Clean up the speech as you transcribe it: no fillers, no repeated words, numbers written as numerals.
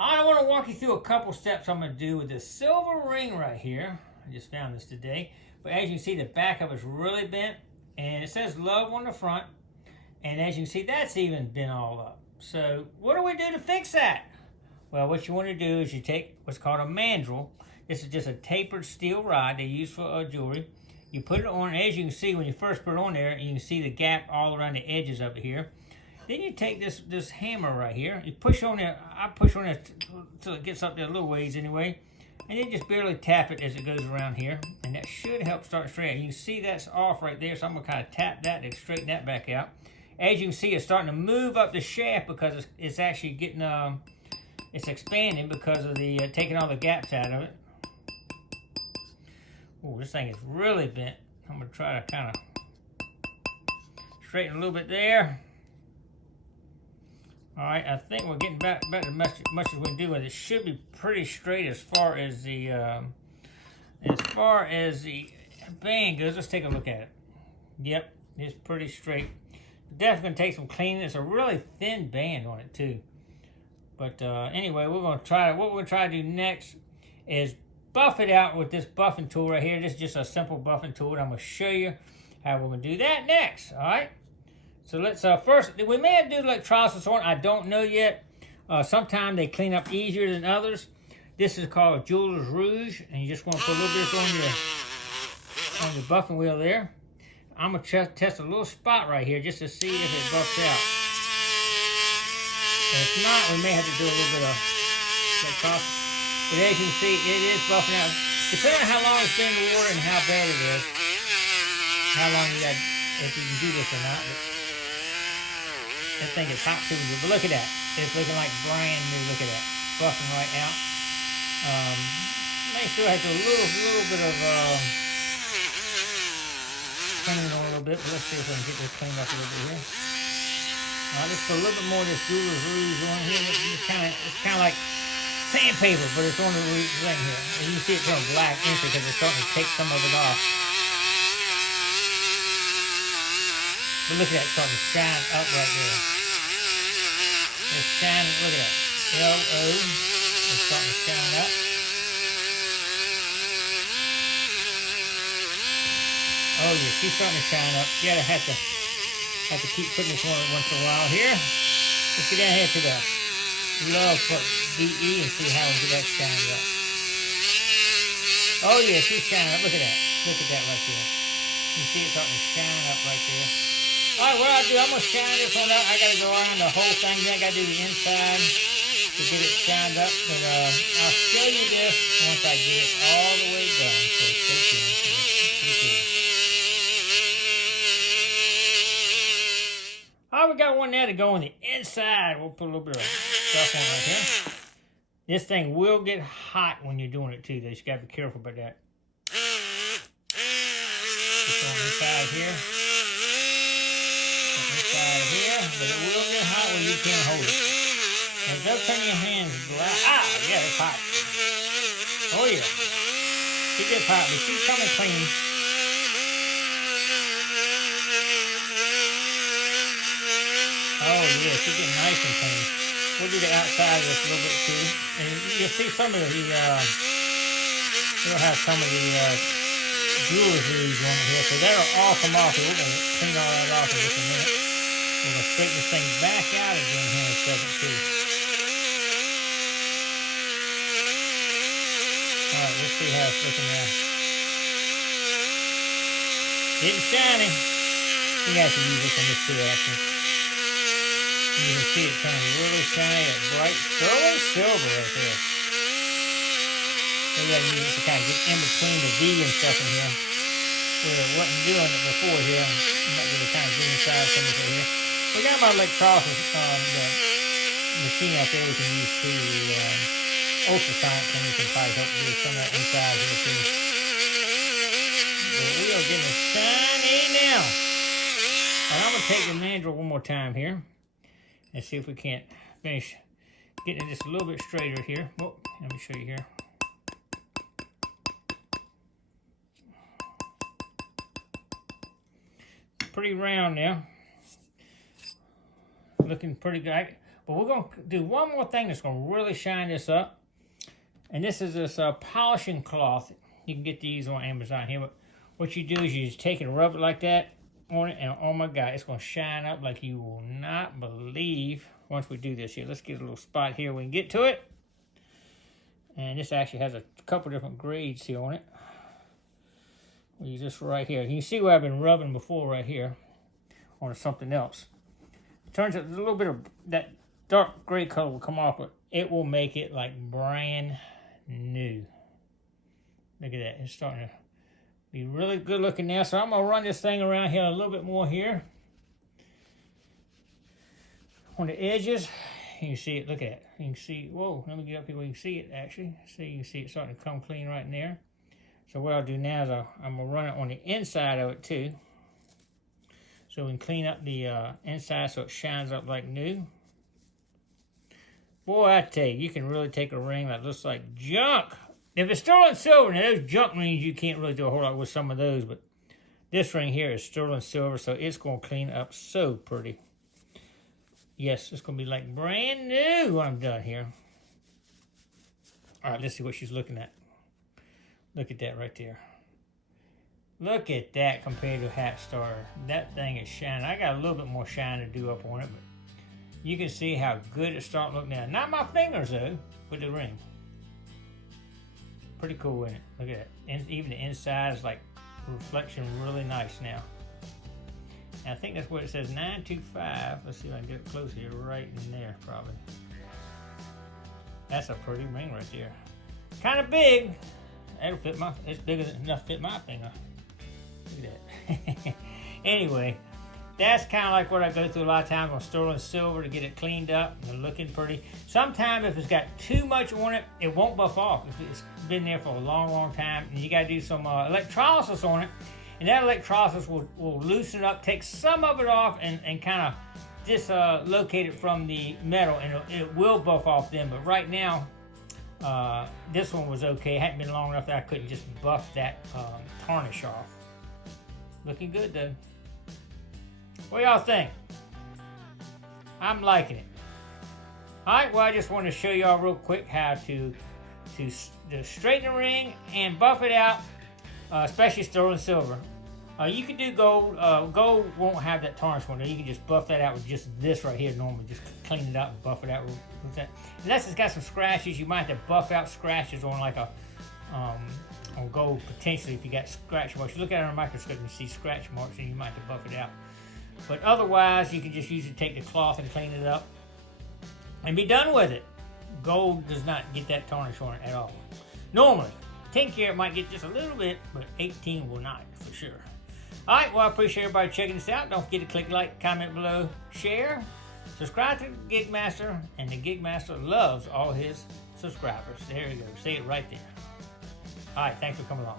I want to walk you through a couple steps I'm going to do with this silver ring right here. I just found this today. But as you can see, the back of it's really bent. And it says love on the front. And as you can see, that's even bent all up. So what do we do to fix that? Well, what you want to do is you take what's called a mandrel. This is just a tapered steel rod they use for jewelry. You put it on, as you can see, when you first put it on there, you can see the gap all around the edges of it here. Then you take this hammer right here, you push on there, I push on there until it gets up there a little ways anyway, and then just barely tap it as it goes around here, and that should help start straightening. You can see that's off right there, so I'm going to kind of tap that to straighten that back out. As you can see, it's starting to move up the shaft because it's actually getting, it's expanding because of the taking all the gaps out of it. Oh, this thing is really bent. I'm going to try to kind of straighten a little bit there. All right, I think we're getting back as much as we can do with it. It should be pretty straight as far as the band goes. Let's take a look at it. Yep, it's pretty straight. Definitely gonna take some cleaning. It's a really thin band on it too. But anyway, we're gonna try. What we're gonna try to do next is buff it out with this buffing tool right here. This is just a simple buffing tool. And I'm gonna show you how we're gonna do that next. All right. So let's first, we may have to do electrolysis on. I don't know yet. Sometimes they clean up easier than others. This is called Jeweler's Rouge, and you just want to put a little bit on your buffing wheel there. I'm gonna test a little spot right here just to see if it buffs out. And if not, we may have to do a little bit of electrolysis. But as you can see, it is buffing out. Depending on how long it's been in the water and how bad it is, how long you got, if you can do this or not. But that thing is hot too, but look at that. It's looking like brand new. Look at that. Buffing right out. May still have a little bit of cleaning on a little bit, but let's see if we can get this cleaned up a little bit here. Let's put a little bit more of this Jeweler's Rouge on here. It's kind of like sandpaper, but it's on the thing here. And you can see it turn black instantly because it's starting to take some of it off. But look at that, starting to shine up right there. It's shining, look at that. L-O, it's starting to shine up. Oh yeah, she's starting to shine up. You gotta have to keep putting this on once in a while here. Let's get down here to the love for DE and see how we get that shined up. Oh yeah, she's shining up. Look at that. Look at that right there. You see it starting to shine up right there. All right, what I'll do, I'm going to shine this one up. I got to go around the whole thing. Then I got to do the inside to get it shined up. But I'll show you this once I get it all the way done. So stay tuned. All right, we got one there to go on the inside. We'll put a little bit of stuff on right here. This thing will get hot when you're doing it too. You just got to be careful about that. Just on the inside here. But it will get hot when you can't hold it. And it does turn your hands black. Ah, yeah, it's hot. Oh, yeah. It gets hot, but she's coming clean. Oh, yeah, she's getting nice and clean. We'll do the outside of this a little bit, too. And you'll see some of the, it'll have some of the Jeweler's Rouge on it here. So that'll all come off. We're going to clean all that off in just a minute. We're going to straighten this thing back out again here in a second, too. Alright, let's see how it's looking now. Getting shiny. You guys can use this on this too, actually. You can see it turning really shiny, bright, sterling silver right there. So you got to use it to kind of get in between the V and stuff in here. Where it wasn't doing it before here. You might be able to kind of get inside some of it here. We got my electrolysis the machine out there we can use too, the ultrasonic thing. We can probably help do some of that inside here too. But we are getting shiny now. Alright, I'm going to take the mandrel one more time here and see if we can't finish getting this a little bit straighter here. Oh, let me show you here. Pretty round now. Looking pretty good. But we're going to do one more thing that's going to really shine this up. And this is this polishing cloth. You can get these on Amazon here. But what you do is you just take it and rub it like that on it. And oh my God, it's going to shine up like you will not believe once we do this here. Let's get a little spot here we can get to it. And this actually has a couple different grades here on it. We use this right here. You can see where I've been rubbing before right here on something else. It turns out a little bit of that dark gray color will come off, but it will make it like brand new. Look at that. It's starting to be really good looking now. So I'm going to run this thing around here a little bit more here. On the edges, you can see it. Look at it. You can see, whoa, let me get up here where you can see it actually. See, you can see it starting to come clean right in there. So what I'll do now is I'm going to run it on the inside of it too. So we can clean up the inside so it shines up like new. Boy, I tell you, you can really take a ring that looks like junk. If it's sterling silver, now those junk rings, you can't really do a whole lot with some of those, but this ring here is sterling silver, so it's going to clean up so pretty. Yes, it's going to be like brand new when I'm done here. All right, let's see what she's looking at. Look at that right there. Look at that compared to Hat Starter. That thing is shining. I got a little bit more shine to do up on it, but you can see how good it's starting to look now. Not my fingers though, but the ring. Pretty cool, isn't it? Look at that. And even the inside is like reflection really nice now. And I think that's what it says, 925. Let's see if I can get it close here, right in there probably. That's a pretty ring right there. Kind of big. That'll fit my, it's big enough to fit my finger. Look at that. Anyway, that's kind of like what I go through a lot of times on sterling silver to get it cleaned up and looking pretty. Sometimes if it's got too much on it, it won't buff off. If it's been there for a long, long time, and you got to do some electrolysis on it, and that electrolysis will loosen it up, take some of it off, and kind of dislocate it from the metal, and it will buff off then. But right now, this one was okay. It hadn't been long enough that I couldn't just buff that tarnish off. Looking good though. What y'all think? I'm liking it. Alright, well I just want to show y'all real quick how to straighten the ring and buff it out, especially sterling silver. You can do gold. Gold won't have that tarnish one. You can just buff that out with just this right here normally. Just clean it up and buff it out with that. Unless it's got some scratches, you might have to buff out scratches on like a on gold potentially if you got scratch marks. You look at it on a microscope and you see scratch marks and you might have to buff it out. But otherwise, you can just usually take the cloth and clean it up and be done with it. Gold does not get that tarnish on it at all. Normally, 10 karat might get just a little bit, but 18 will not for sure. All right, well, I appreciate everybody checking this out. Don't forget to click like, comment below, share, subscribe to the Gigmaster, and the Gigmaster loves all his subscribers. There you go. Say it right there. All right, thanks for coming along.